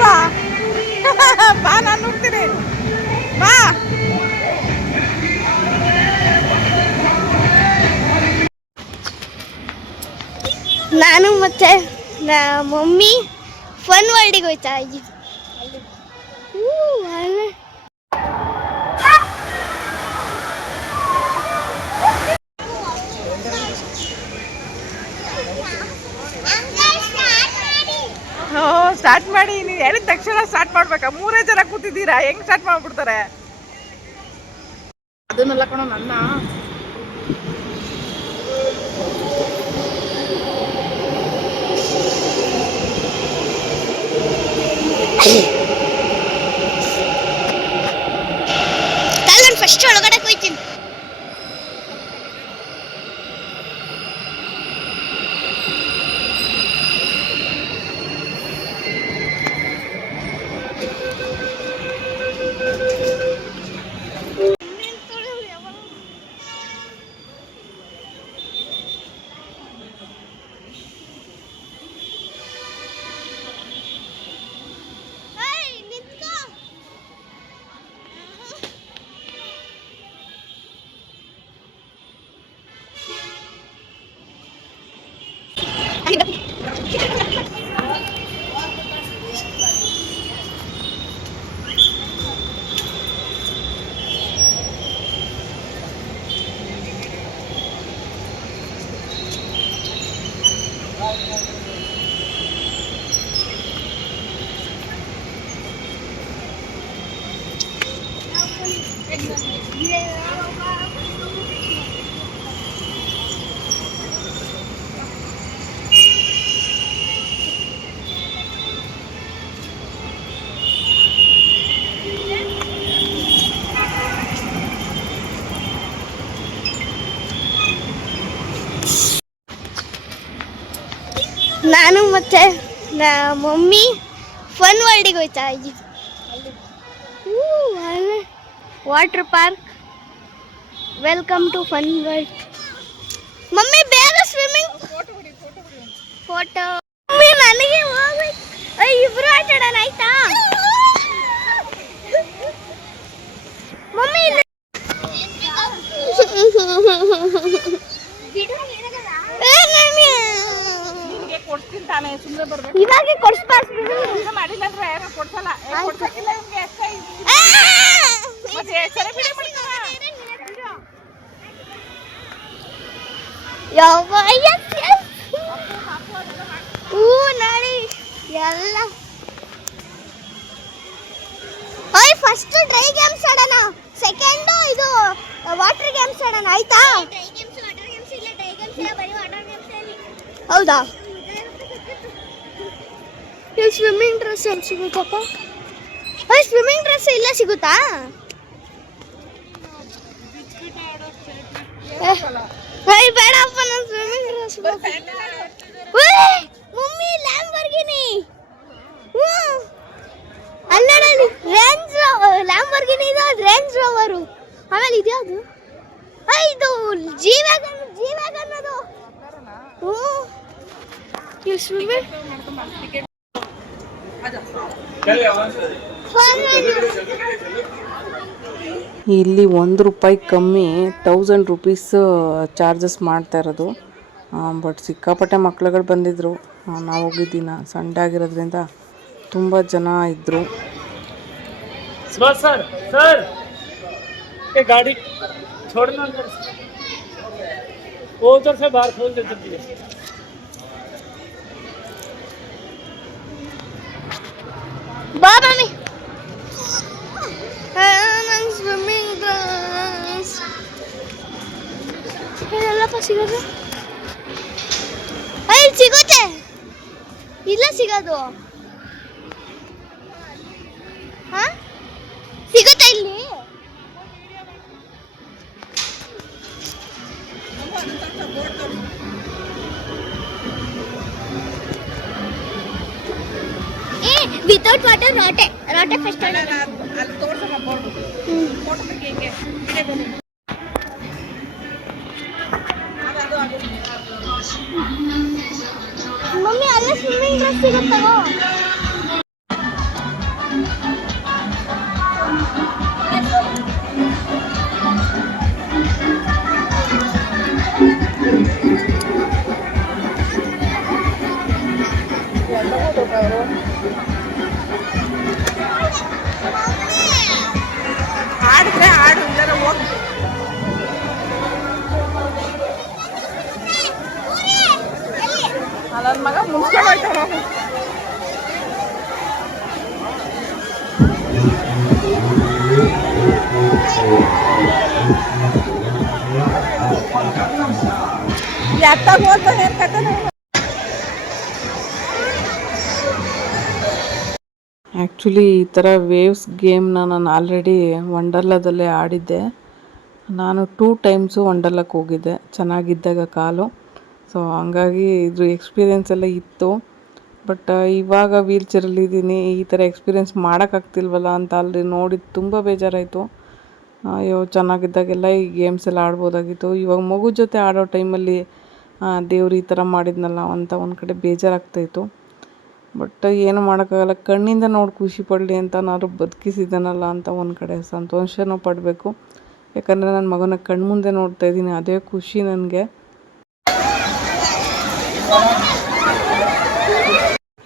ಬರಲ್ವಾ ಬಾ ನಾನು ಹೋಗ್ತೀನಿ ಬಾ. ನಾನು ಮತ್ತೆ ಮಮ್ಮಿ ಫನ್ ವರ್ಲ್ಡಿಗೆ ಹೋಯ್ತಾ ಅಲ್ಲ. ಹ್ಞೂ ಸ್ಟಾರ್ಟ್ ಮಾಡಿ. ನೀವು ಹೇಳಿದ ತಕ್ಷಣ ಸ್ಟಾರ್ಟ್ ಮಾಡ್ಬೇಕಾ? ಮೂರೇ ಜನ ಕೂತಿದ್ದೀರಾ? ಹೆಂಗ್ ಸ್ಟಾರ್ಟ್ ಮಾಡ್ಬಿಡ್ತಾರೆ? ಅದನ್ನೆಲ್ಲ ಕಣೋ, ನನ್ನ ನಾನು ಮತ್ತೆ ಮಮ್ಮಿ ಫನ್ ವರ್ಲ್ಡಿಗೆ ಹೋಯ್ತಾ ಇದ್ದೀವಿ. Water park welcome to fun world mummy, ಬೇಗ ಸ್ವಿಮ್ಮಿಂಗ್ ಫೋಟೋ ಮಮ್ಮಿ, ನನಗೆ ಹೋಗ್ಬೇಕು ಇಬ್ರು ಆಟ ಆಡೋಣ ಆಯ್ತಾ? ಮಮ್ಮಿ ಇದು- ಏ, ಮಮ್ಮಿ. ನಿನ್ಗೆ ಕೊಡ್ತೀನಿ ತಾನೇ ಸುಮ್ಮನೆ ಬರ್ಬೇಕು. ಇವಾಗೆ ಕೊಡಿಸ್ಬಾರ್ದು. ಕೆಲಸ ಮಾಡಿಲ್ಲ ಅಂದ್ರೆ ಯಾರು ಕೊಡ್ಸಲ್ಲ? ಏ, ಆಯ್ತು. ಕೊಡ್ಸಕ್ಕಿಲ್ಲ ಇವ್ನಿಗೆ ಅಷ್ಟೇ ಮತ್ತೆ ಬಿಡಿ. ಬಿಡ್ತಾರ. ಹೂ ಎಲ್ಲ. ಓಯ್ ಫಸ್ಟ್ ಡ್ರೈ ಗೇಮ್ಸ್ ಆಡೋಣ. ಸೆಕೆಂಡ್ ಇದು ವಾಟರ್ ಗೇಮ್ಸ್ ಆಡೋಣ ಆಯ್ತಾ? ಹೌದಾ ಇಲ್ಲಿ ಸ್ವಿಮ್ಮಿಂಗ್ ಡ್ರೆಸ್ ಎಲ್ಲಿ ಸಿಗುತ್ತಪ್ಪ? ಓಯ್ ಸ್ವಿಮ್ಮಿಂಗ್ ಡ್ರೆಸ್ ಇಲ್ಲ ಸಿಗುತ್ತಾ? ಓಯ್ ಬೇಡಪ್ಪ, ನಾನು ಸ್ವಿಮ್ಮಿಂಗ್ ಡ್ರೆಸ್ ಮಮ್ಮಿ ಲ್ಯಾಂಬರ್ಗಿನಿ ಅಲ್ಲಡಲ್ಲಿ ರೇಂಜ್ ಲ್ಯಾಂಬರ್ಗಿನಿ ಇದು ರೇಂಜ್ ರೋವರು ಆಮೇಲೆ ಇದ್ಯಾವುದು ಇದು ಜಿ ವ್ಯಾಗನ್ ಜಿ ವ್ಯಾಗನ್ ಅದು. ಹ್ಞೂ. ಸ್ವಿಮ್ಮಿಂಗ್ ಇಲ್ಲಿ ಒಂದು ರೂಪಾಯಿ ಕಮ್ಮಿ ತೌಸಂಡ್ ರುಪೀಸ್ ಚಾರ್ಜಸ್ ಮಾಡ್ತಾ ಇರೋದು. ಬಟ್ ಸಿಕ್ಕಾಪಟ್ಟೆ ಮಕ್ಳುಗಳು ಬಂದಿದ್ರು. ನಾವು ಹೋಗಿದ್ದೀನ ಸಂಡೆ ಆಗಿರೋದ್ರಿಂದ ತುಂಬ ಜನ ಇದ್ದರು बस ಬಾ ಮಮ್ಮಿ ನಂಗೆ ಸ್ವಿಮ್ಮಿಂಗ್ ಡ್ರೆಸ್ ಎಲ್ಲಪ್ಪ ಸಿಗೋದು? ಆ, ಇಲ್ಲಿ ಸಿಗುತ್ತೆ. ಇಲ್ಲ ಸಿಗೋದು. ರಾಟೆ ರಾಟೆ ಫೆಸ್ಟ್ ಮಮ್ಮಿ ಅಲ್ಲೇ ಸ್ವಿಮ್ಮಿಂಗ್ ಡ್ರೆಸ್ ಸಿಗುತ್ತವೋ ಎತ್ತಾಗ ಆ್ಯಕ್ಚುಲಿ ಈ ಥರ ವೇವ್ಸ್ ಗೇಮ್ನ ನಾನು ಆಲ್ರೆಡಿ ವಂಡರ್ಲಾದಲ್ಲೇ ಆಡಿದ್ದೆ. ನಾನು ಟೂ ಟೈಮ್ಸು ವಂಡರ್ಲಕ್ಕೆ ಹೋಗಿದ್ದೆ, ಚೆನ್ನಾಗಿದ್ದಾಗ ಕಾಲು. ಸೊ ಹಂಗಾಗಿ ಇದ್ರ ಎಕ್ಸ್ಪೀರಿಯೆನ್ಸ್ ಎಲ್ಲ ಇತ್ತು. ಬಟ್ ಇವಾಗ ವೀಲ್ ಚೇರಲ್ಲಿದ್ದೀನಿ ಈ ಥರ ಎಕ್ಸ್ಪೀರಿಯೆನ್ಸ್ ಮಾಡೋಕ್ಕಾಗ್ತಿಲ್ವಲ್ಲ ಅಂತ ಅಲ್ಲಿ ನೋಡಿ ತುಂಬ ಬೇಜಾರಾಯಿತು. ಅಯ್ಯೋ, ಚೆನ್ನಾಗಿದ್ದಾಗೆಲ್ಲ ಈ ಗೇಮ್ಸ್ ಎಲ್ಲ ಆಡ್ಬೋದಾಗಿತ್ತು. ಇವಾಗ ಮಗು ಜೊತೆ ಆಡೋ ಟೈಮಲ್ಲಿ ದೇವ್ರು ಈ ಥರ ಮಾಡಿದ್ನಲ್ಲ, ಅಂತ ಒಂದು ಕಡೆ ಬೇಜಾರಾಗ್ತಾಯಿತ್ತು. ಬಟ್ ಏನು ಮಾಡೋಕ್ಕಾಗಲ್ಲ, ಕಣ್ಣಿಂದ ನೋಡಿ ಖುಷಿ ಪಡಲಿ ಅಂತ ನಾನು ಬದುಕಿಸಿದ್ದಾನಲ್ಲ ಅಂತ ಒಂದು ಕಡೆ ಸಂತೋಷನೂ ಪಡಬೇಕು. ಯಾಕಂದರೆ ನನ್ನ ಮಗನ ಕಣ್ಮುಂದೆ ನೋಡ್ತಾ ಇದ್ದೀನಿ, ಅದೇ ಖುಷಿ ನನಗೆ.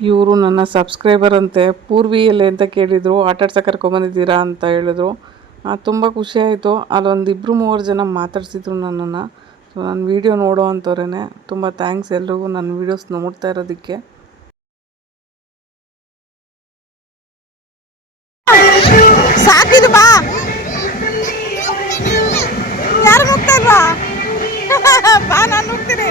ಇವರು ನನ್ನ ಸಬ್ಸ್ಕ್ರೈಬರ್ ಅಂತೆ, ಪೂರ್ವಿ ಅಂತ ಕೇಳಿದರು, ಆಟ ಆಡ್ಸಕ್ಕೆ ಕರ್ಕೊಂಬಂದಿದ್ದೀರಾ ಅಂತ ಹೇಳಿದ್ರು. ತುಂಬ ಖುಷಿಯಾಯಿತು ಅಲ್ಲೊಂದು ಇಬ್ಬರು ಮೂವರು ಜನ ಮಾತಾಡ್ಸಿದ್ರು ನನ್ನನ್ನು. ಸೊ ನನ್ನ ವೀಡಿಯೋ ನೋಡೋ ಅಂಥವ್ರೇ ತುಂಬ ಥ್ಯಾಂಕ್ಸ್ ಎಲ್ರಿಗೂ ನನ್ನ ವೀಡಿಯೋಸ್ ನೋಡ್ತಾ ಇರೋದಕ್ಕೆ. ಸಾಕಿದು ಬಾ. ಯಾರು ಹೋಗ್ತಾ ಬಾ, ನಾನು ಹೋಗ್ತೀನಿ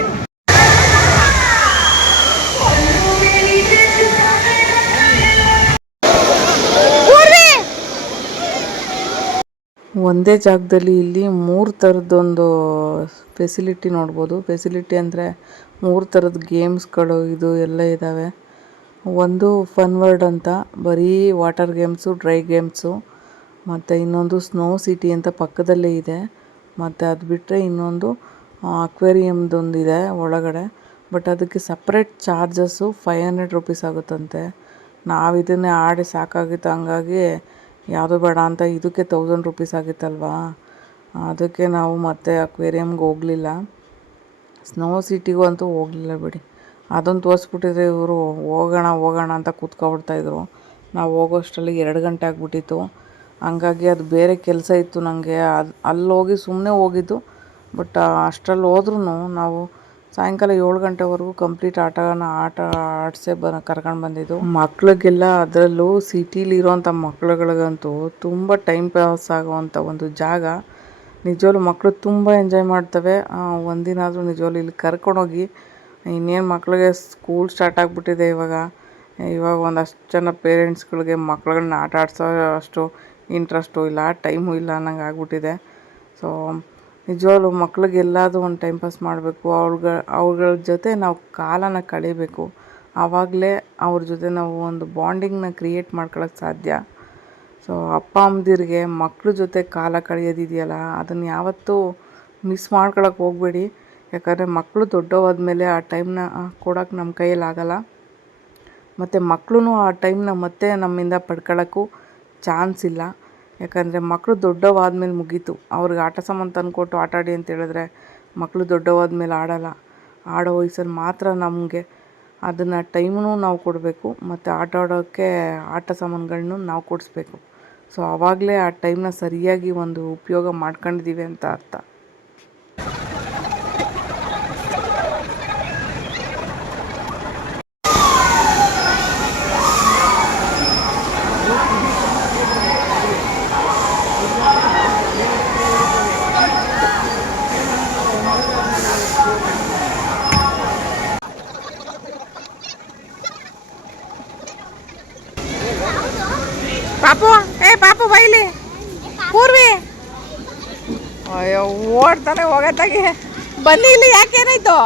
ಒಂದೇ ಜಾಗದಲ್ಲಿ ಇಲ್ಲಿ ಮೂರು ಥರದ್ದೊಂದು ಫೆಸಿಲಿಟಿ ನೋಡ್ಬೋದು. ಫೆಸಿಲಿಟಿ ಅಂದರೆ ಮೂರು ಥರದ ಗೇಮ್ಸ್ಗಳು ಇದು ಎಲ್ಲ ಇದ್ದಾವೆ ಒಂದು ಫನ್ ವರ್ಲ್ಡ್ ಅಂತ, ಬರೀ ವಾಟರ್ ಗೇಮ್ಸು ಡ್ರೈ ಗೇಮ್ಸು ಮತ್ತು ಇನ್ನೊಂದು ಸ್ನೋ ಸಿಟಿ ಅಂತ ಪಕ್ಕದಲ್ಲೇ ಇದೆ. ಮತ್ತು ಅದು ಬಿಟ್ಟರೆ ಇನ್ನೊಂದು ಅಕ್ವೇರಿಯಮ್ದೊಂದು ಇದೆ ಒಳಗಡೆ. ಬಟ್ ಅದಕ್ಕೆ separate charges five hundred rupees ಆಗುತ್ತಂತೆ. ನಾವು ಇದನ್ನೇ ಆಡಿ ಸಾಕಾಗಿತ್ತು ಹಂಗಾಗಿ ಯಾವುದು ಬೇಡ ಅಂತ ಇದಕ್ಕೆ ತೌಸಂಡ್ ರುಪೀಸ್ ಆಗಿತ್ತಲ್ವಾ? ಅದಕ್ಕೆ ನಾವು ಮತ್ತೆ ಅಕ್ವೇರಿಯಮ್ಗೆ ಹೋಗಲಿಲ್ಲ. ಸ್ನೋ ಸಿಟಿಗೂ ಅಂತೂ ಹೋಗಲಿಲ್ಲ ಬಿಡಿ. ಅದನ್ನು ತೋರಿಸ್ಬಿಟ್ಟಿದ್ರೆ ಇವರು ಹೋಗೋಣ ಹೋಗೋಣ ಅಂತ ಕೂತ್ಕೊಬಿಡ್ತಾಯಿದ್ರು ನಾವು ಹೋಗೋಷ್ಟರಲ್ಲಿ ಎರಡು ಗಂಟೆ ಆಗಿಬಿಟ್ಟಿತ್ತು. ಹಂಗಾಗಿ ಅದು ಬೇರೆ ಕೆಲಸ ಇತ್ತು ನನಗೆ ಅದು ಅಲ್ಲಿ ಹೋಗಿ ಸುಮ್ಮನೆ ಹೋಗಿದ್ದು ಬಟ್ ಅಷ್ಟರಲ್ಲಿ ಹೋದ್ರೂ ನಾವು ಸಾಯಂಕಾಲ ಏಳು ಗಂಟೆವರೆಗೂ ಕಂಪ್ಲೀಟ್ ಆಟನ ಆಟ ಆಡಿಸೇ ಬ ಕರ್ಕೊಂಡು ಬಂದಿದ್ದು. ಮಕ್ಳಿಗೆಲ್ಲ ಅದರಲ್ಲೂ ಸಿಟೀಲಿ ಇರೋಂಥ ಮಕ್ಳುಗಳಿಗಂತೂ ತುಂಬ ಟೈಮ್ ಪಾಸ್ ಆಗುವಂಥ ಒಂದು ಜಾಗ. ನಿಜವಾಗ್ಲೂ ಮಕ್ಕಳು ತುಂಬ ಎಂಜಾಯ್ ಮಾಡ್ತವೆ. ಒಂದಿನ ಆದರೂ ನಿಜವಾಗ್ಲೂ ಇಲ್ಲಿ ಕರ್ಕೊಂಡೋಗಿ, ಇನ್ನೇನು ಮಕ್ಕಳಿಗೆ ಸ್ಕೂಲ್ ಸ್ಟಾರ್ಟ್ ಆಗಿಬಿಟ್ಟಿದೆ ಇವಾಗ. ಇವಾಗ ಒಂದಷ್ಟು ಜನ ಪೇರೆಂಟ್ಸ್ಗಳಿಗೆ ಮಕ್ಳುಗಳನ್ನ ಆಟ ಆಡಿಸೋ ಅಷ್ಟು ಇಂಟ್ರೆಸ್ಟು ಇಲ್ಲ, ಟೈಮು ಇಲ್ಲ ಅನ್ನಂಗೆ ಆಗಿಬಿಟ್ಟಿದೆ. ಸೊ ನಿಜವಾಗ್ಲೂ ಮಕ್ಳಿಗೆ ಎಲ್ಲಾದರೂ ಒಂದು ಟೈಮ್ ಪಾಸ್ ಮಾಡಬೇಕು. ಅವ್ಳ್ಗ ಅವ್ರಗಳ ಜೊತೆ ನಾವು ಕಾಲನ ಕಳೀಬೇಕು. ಆವಾಗಲೇ ಅವ್ರ ಜೊತೆ ನಾವು ಒಂದು ಬಾಂಡಿಂಗ್ನ ಕ್ರಿಯೇಟ್ ಮಾಡ್ಕೊಳಕ್ಕೆ ಸಾಧ್ಯ. ಸೊ ಅಪ್ಪ, ಅಮ್ಮದಿರಿಗೆ ಮಕ್ಳ ಜೊತೆ ಕಾಲ ಕಳೆಯೋದಿದೆಯಲ್ಲ, ಅದನ್ನು ಯಾವತ್ತೂ ಮಿಸ್ ಮಾಡ್ಕೊಳಕ್ಕೆ ಹೋಗಬೇಡಿ. ಯಾಕಂದರೆ ಮಕ್ಕಳು ದೊಡ್ಡವಾದ ಮೇಲೆ ಆ ಟೈಮ್ನ ಕೊಡೋಕ್ಕೆ ನಮ್ಮ ಕೈಯಲ್ಲಿ ಆಗಲ್ಲ. ಮತ್ತು ಮಕ್ಕಳು ಆ ಟೈಮ್ನ ಮತ್ತೆ ನಮ್ಮಿಂದ ಪಡ್ಕೊಳ್ಳೋಕ್ಕೂ ಚಾನ್ಸ್ ಇಲ್ಲ. ಯಾಕಂದರೆ ಮಕ್ಕಳು ದೊಡ್ಡವಾದ್ಮೇಲೆ ಮುಗೀತು. ಅವ್ರಿಗೆ ಆಟ ಸಾಮಾನು ತಂದುಕೊಟ್ಟು ಆಟ ಆಡಿ ಅಂತ ಹೇಳಿದ್ರೆ ಮಕ್ಕಳು ದೊಡ್ಡವಾದ್ಮೇಲೆ ಆಡೋಲ್ಲ. ಆಡೋ ವಯಸ್ಸಲ್ಲಿ ಮಾತ್ರ ನಮಗೆ ಅದನ್ನು ಟೈಮೂ ನಾವು ಕೊಡಬೇಕು ಮತ್ತು ಆಟ ಆಡೋಕ್ಕೆ ಆಟ ಸಾಮಾನುಗಳನ್ನು ನಾವು ಕೊಡಿಸ್ಬೇಕು. ಸೊ ಆವಾಗಲೇ ಆ ಟೈಮ್ನ ಸರಿಯಾಗಿ ಒಂದು ಉಪಯೋಗ ಮಾಡ್ಕೊಂಡಿದ್ದೀವಿ ಅಂತ ಅರ್ಥ ಪಾಪು ಏ ಪಾಪು ಬೈಲಿ ಪೂರ್ವಿ ಅಯ್ಯೋ ಓಡ್ತಾನೆ ಹೋಗತ್ತಾಗೆ ಬನ್ನಿ ಇಲ್ಲಿ ಯಾಕೆ ಏನಾಯ್ತು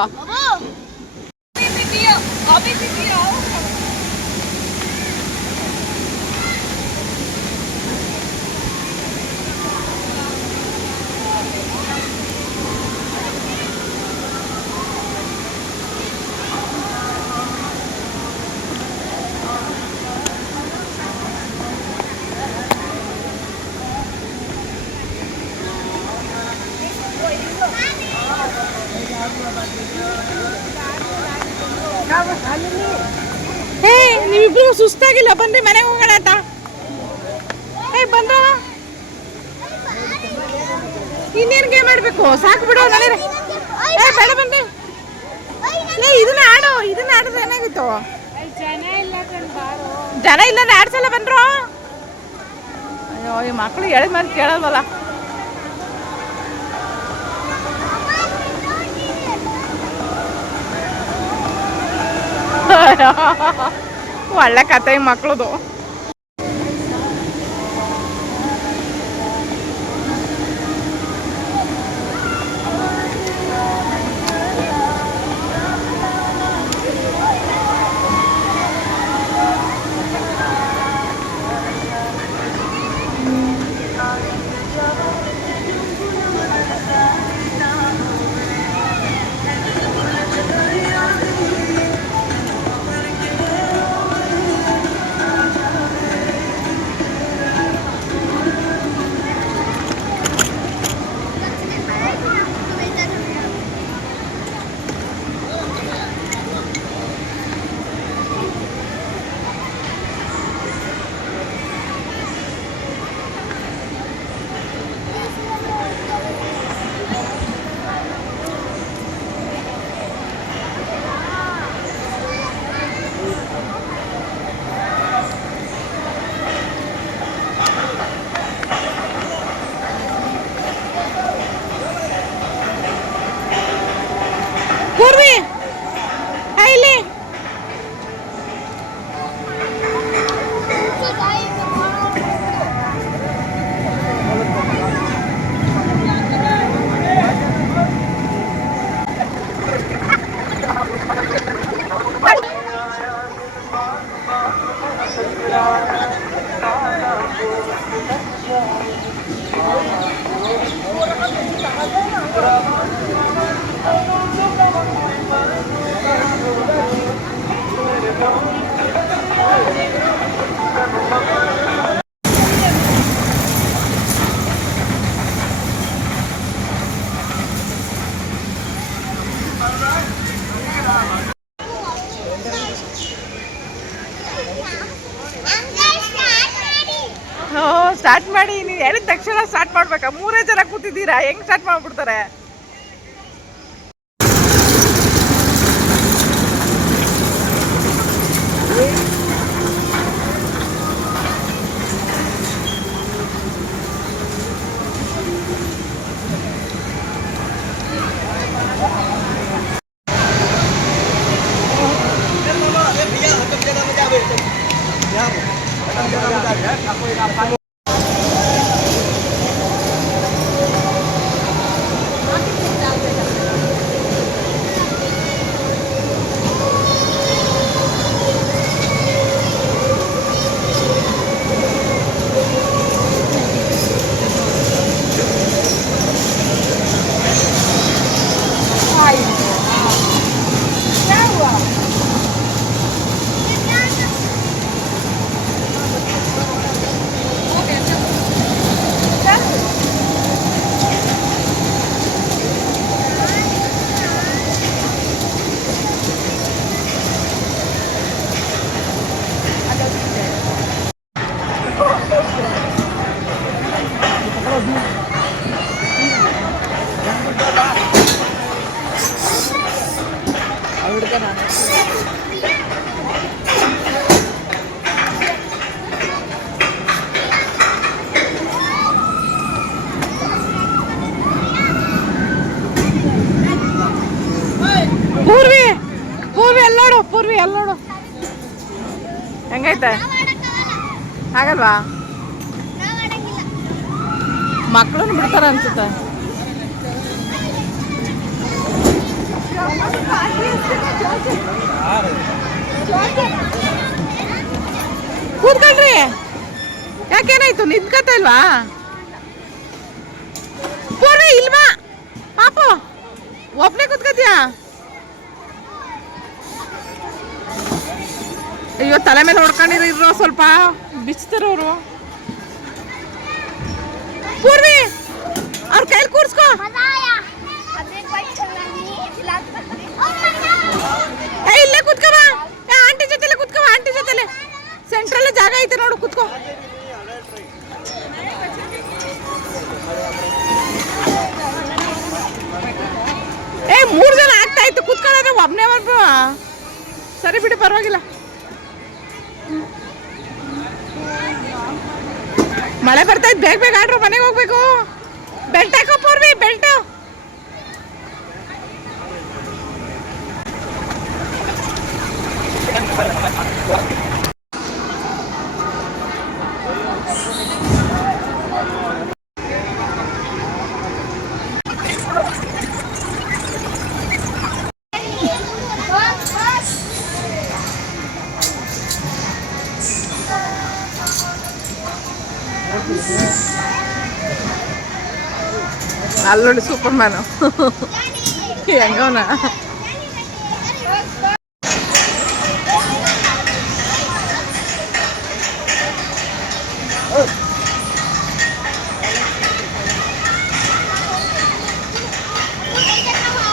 ಹೇ ನೀವಿಬ್ರು ಬಂದ್ರಿ ಮನೆಗೆ ಹೋಗೋಣ ಅಂತ. ಏ ಬಂದ್ರ ಇನ್ನೇನು ಗೇಮ್ ಆಡ್ಬೇಕು? ಸಾಕು ಬಿಡು ನನಗೆ ಏ ಬೇಡ ಬನ್ರಿ ಏ ಇದನ್ನ ಆಡು ಇದನ್ನ ಆಡಿದ್ರೆ ಏನಾಗಿತ್ತು? ಜನ ಇಲ್ಲ ಆಡ್ಸಲ್ಲ ಸಲ ಬಂದ್ರು? ಅಯ್ಯೋ ಈ ಮಕ್ಳು ಹೇಳಿದ ಮೇಲೆ ಕೇಳಲ್ವಲ್ಲ. ಒಳ್ಳೆ ಕತೆ ಮಕ್ಳದು. ಮೂರೇ ಜನ ಕೂತಿದ್ದೀರಾ? ಹೆಂಗ್ ಸ್ಟಾರ್ಟ್ ಮಾಡ್ಬಿಡ್ತಾರೆ ಪೂರ್ವಿ ಪೂರ್ವಿ ಎಲ್ಲೋಡು ಪೂರ್ವಿ ಎಲ್ಲೋಡು ಹೆಂಗೈತೆ ಆಗಲ್ವಾ? ಮಕ್ಕಳನ್ನ ಬಿಡ್ತಾರ ಅನ್ಸುತ್ತೆ. ಕೂತ್ಕೊಳ್ರಿ ಯಾಕೇನಾಯ್ತು? ನಿಂತ್ಕತ ಇಲ್ವಾ ಪೂರ್ವಿ ಇಲ್ವಾ ಪಾಪು ಒಬ್ನೇ ಕೂತ್ಕತ್ಯಾ ಅಯ್ಯೋ ತಲೆ ಮೇಲೆ ಹೊಡ್ಕೊಂಡಿರೋ ಸ್ವಲ್ಪ ಬಿಚ್ತಾರ ಅವರು. ಪೂರ್ವಿ, ಅವ್ರ ಕೈಲಿ ಕೂರ್ಸ್ಕೋ. ಇಲ್ಲೇ ಕುತ್ಕವ ಆಂಟಿ ಜೊತೆಲೆ ಕುತ್ಕೋ ಆಂಟಿ ಜೊತೆಲೆ. ಸೆಂಟ್ರಲ್ಲೇ ಜಾಗ ಐತೆ ನೋಡು, ಕುತ್ಕೋ. ಏ, ಮೂರು ಜನ ಆಗ್ತಾ ಇತ್ತು ಕುತ್ಕೊಳ್ಳೋದ್ರೆ ಒಬ್ಬನೇ ಒಬ್ಬ ಸರಿ ಬಿಡಿ, ಪರವಾಗಿಲ್ಲ. ಮಳೆ ಬರ್ತಾ ಬೇಗ ಬೇಗ ಆಡ್ರು ಮನೆಗೆ ಹೋಗ್ಬೇಕು. ಬೆಲ್ಟ್ ಹಾಕೋ ಪೋರ್ವಿ ಬೆಲ್ಟ್ ಅಲ್ಲಿ ನೋಡಿ ಸೂಪರ್ ಮ್ಯಾನು ಹೆಂಗವನ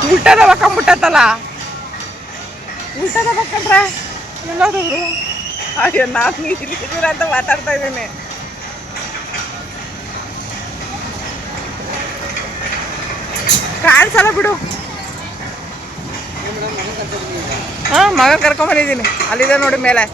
ಊಟದ ಬಕ್ಕಂಬಿಟ್ಟತ್ತಲ್ಲ ಊಟದ ಬಕ್ಕಂಡ್ರೆ ಎಲ್ಲೋದ್ರು ಅಯ್ಯೋ ನಾನು ಇಲ್ಲಿದ್ದೀರ ಅಂತ ಮಾತಾಡ್ತಾ ಇದ್ದೀನಿ ಕಾಣಿಸಲ್ಲ ಬಿಡು. ಹಾ, ಮಗ ಕರ್ಕೊಂಬಂದಿದ್ದೀನಿ ಅಲ್ಲಿದೆ ನೋಡಿ ಮೇಲೆ.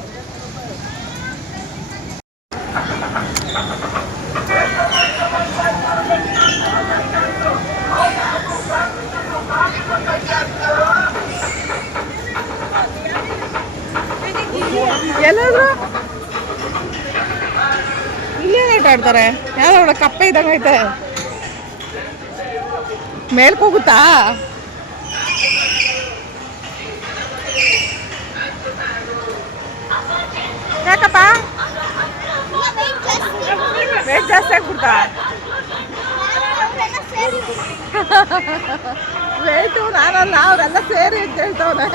ಎಲ್ಲಾದ್ರೂ? ಇಲ್ಲೇ ಆಟ ಯಾರು ಯಾವ್ದೋ ಕಪ್ಪೆ ಇದ್ದಂಗೆ ಐತೆ ಮೇಲ್ಕ್ ಕೂಗುತ್ತಾ ಯಾಕಪ್ಪ? ವೇಟ್ ಜಾಸ್ತಿ ಆಗ್ಬಿಡ್ತಾ? ವೇಟು ನಾನಲ್ಲ ಅವರೆಲ್ಲ ಸೇರಿ ಅಂತ ಹೇಳ್ತವ್ರೆ.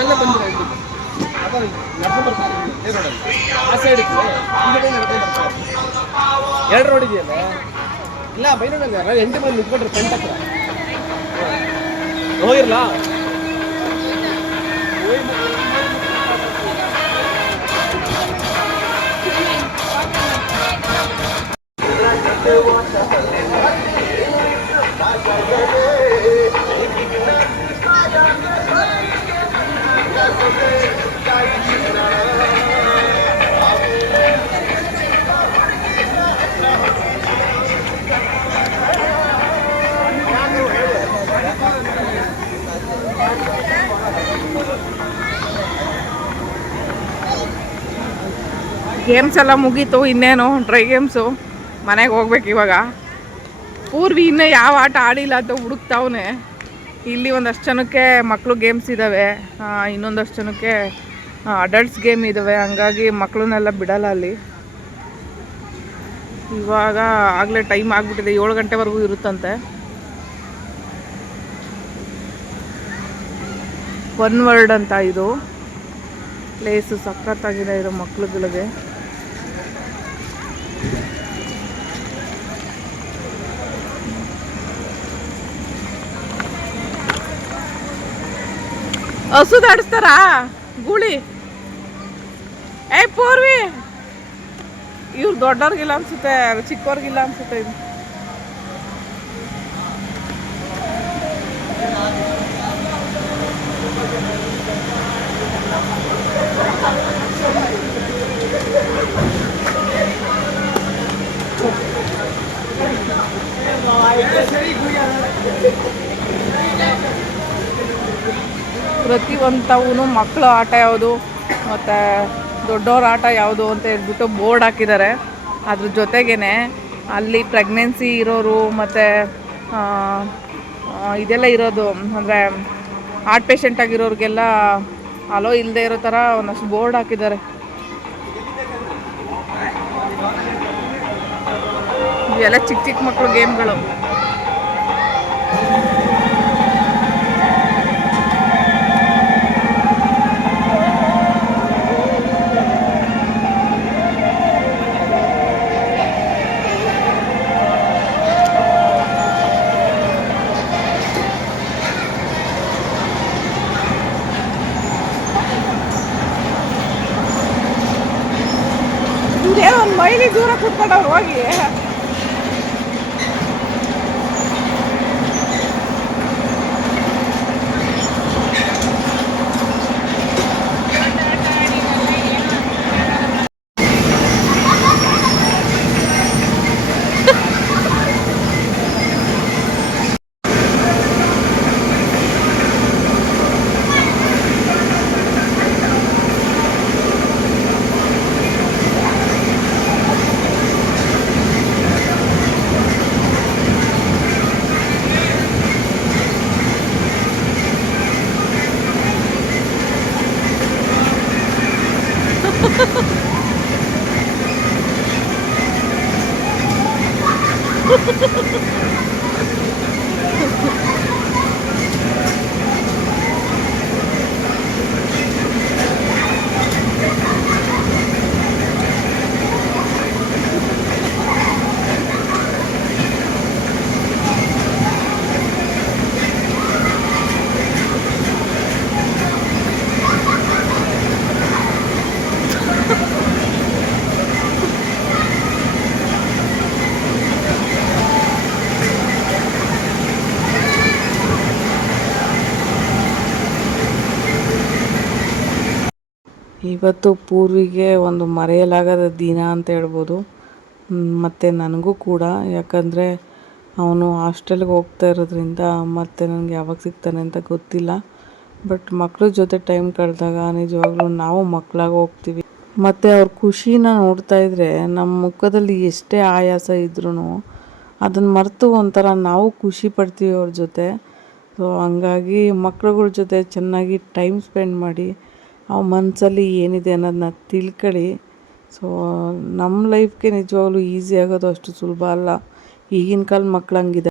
ಇವೆಲ್ಲ ಬಂದಿರೋ ಇದು. ಅದು ನಡ್ಕೊಂಡು ಬರ್ತಾರೆ ಇದೇ ರೋಡಲ್ಲಿ. ಆ ಸೈಡ್ ಎರಡು ರೋಡ್ ಇದೆಯಲ್ಲ ಇಲ್ಲ ಬೈರೋಡಲ್ಲ ಎಂಟು ಮಂದಿ ನಿಂತ್ಕೊಂಡ್ರೆ ಫ್ರಂಟ್ ಹತ್ರ ಹೋಗಿರ್ಲಾ ಗೇಮ್ಸ್ ಎಲ್ಲ ಮುಗೀತು, ಇನ್ನೇನು ಡ್ರೈ ಗೇಮ್ಸು ಮನೆಗೆ ಹೋಗ್ಬೇಕು ಇವಾಗ. ಪೂರ್ವಿ ಇನ್ನೂ ಯಾವ ಆಟ ಆಡಿಲ್ಲ ಅಂತ ಹುಡುಕ್ತಾವನೆ ಇಲ್ಲಿ ಒಂದಷ್ಟು ಜನಕ್ಕೆ ಮಕ್ಕಳು ಗೇಮ್ಸ್ ಇದ್ದಾವೆ ಇನ್ನೊಂದಷ್ಟು ಜನಕ್ಕೆ ಅಡಲ್ಟ್ಸ್ ಗೇಮ್ ಇದ್ದಾವೆ ಹಂಗಾಗಿ ಮಕ್ಕಳನ್ನೆಲ್ಲ ಬಿಡಲ್ಲ ಅಲ್ಲಿ. ಇವಾಗ ಆಗಲೇ ಟೈಮ್ ಆಗಿಬಿಟ್ಟಿದೆ. ಏಳು ಗಂಟೆವರೆಗೂ ಇರುತ್ತಂತೆ. ಒನ್ ವರ್ಡ್ ಅಂತ ಇದು. ಪ್ಲೇಸು ಸಖತ್ತಾಗಿದೆ ಇರೋ ಮಕ್ಳುಗಳಿಗೆ. ಹಸುದಾಡಿಸ್ತಾರಾ ಗೂಳಿ. ಏ ಪೂರ್ವಿ. ಇವ್ರು ದೊಡ್ಡವ್ರಿಗಿಲ್ಲ ಅನ್ಸುತ್ತೆ ಚಿಕ್ಕವ್ರಿಗಿಲ್ಲ ಅನ್ಸುತ್ತೆ ಇದು ಪ್ರತಿಯೊಂಥವೂ ಮಕ್ಕಳು ಆಟ ಯಾವುದು, ಮತ್ತು ದೊಡ್ಡವ್ರ ಆಟ ಯಾವುದು ಅಂತ ಹೇಳ್ಬಿಟ್ಟು ಬೋರ್ಡ್ ಹಾಕಿದ್ದಾರೆ. ಅದ್ರ ಜೊತೆಗೇ ಅಲ್ಲಿ ಪ್ರೆಗ್ನೆನ್ಸಿ ಇರೋರು ಮತ್ತು ಇದೆಲ್ಲ ಇರೋದು, ಅಂದರೆ ಹಾರ್ಟ್ ಪೇಷಂಟ್ ಆಗಿರೋರಿಗೆಲ್ಲ ಅಲೋ ಇಲ್ಲದೆ ಇರೋ ಥರ ಒಂದಷ್ಟು ಬೋರ್ಡ್ ಹಾಕಿದ್ದಾರೆ. ಇವೆಲ್ಲ ಚಿಕ್ಕ ಚಿಕ್ಕ ಮಕ್ಕಳು ಗೇಮ್ಗಳು ದೂರ ಕೂತ್ಕೊಂಡವ್ರು ಹೋಗಿ. ಇವತ್ತು ಪೂರ್ವಿಗೆ ಒಂದು ಮರೆಯಲಾಗದ ದಿನ ಅಂತ ಹೇಳ್ಬೋದು. ಮತ್ತು ನನಗೂ ಕೂಡ. ಯಾಕಂದರೆ ಅವನು ಹಾಸ್ಟೆಲ್ಗೆ ಹೋಗ್ತಾ ಇರೋದ್ರಿಂದ ಮತ್ತು ನನಗೆ ಯಾವಾಗ ಸಿಗ್ತಾನೆ ಅಂತ ಗೊತ್ತಿಲ್ಲ. ಬಟ್ ಮಕ್ಳ ಜೊತೆ ಟೈಮ್ ಕಳೆದಾಗ ನಿಜವಾಗ್ಲೂ ನಾವು ಮಕ್ಕಳಾಗ ಹೋಗ್ತೀವಿ. ಮತ್ತು ಅವ್ರ ಖುಷಿನ ನೋಡ್ತಾ ಇದ್ರೆ ನಮ್ಮ ಮುಖದಲ್ಲಿ ಎಷ್ಟೇ ಆಯಾಸ ಇದ್ರೂ ಅದನ್ನು ಮರೆತು ಒಂಥರ ನಾವು ಖುಷಿ ಪಡ್ತೀವಿ ಅವ್ರ ಜೊತೆ. ಸೊ ಹಂಗಾಗಿ ಮಕ್ಳುಗಳ ಜೊತೆ ಚೆನ್ನಾಗಿ ಟೈಮ್ ಸ್ಪೆಂಡ್ ಮಾಡಿ ಅವ ಮನಸ್ಸಲ್ಲಿ ಏನಿದೆ ಅನ್ನೋದನ್ನ ತಿಳ್ಕೊಳ್ಳಿ. ಸೊ ನಮ್ಮ ಲೈಫ್ಗೆ ನಿಜವಾಗ್ಲೂ ಈಸಿ ಆಗೋದು ಅಷ್ಟು ಸುಲಭ ಅಲ್ಲ. ಈಗಿನ ಕಾಲ ಮಕ್ಳು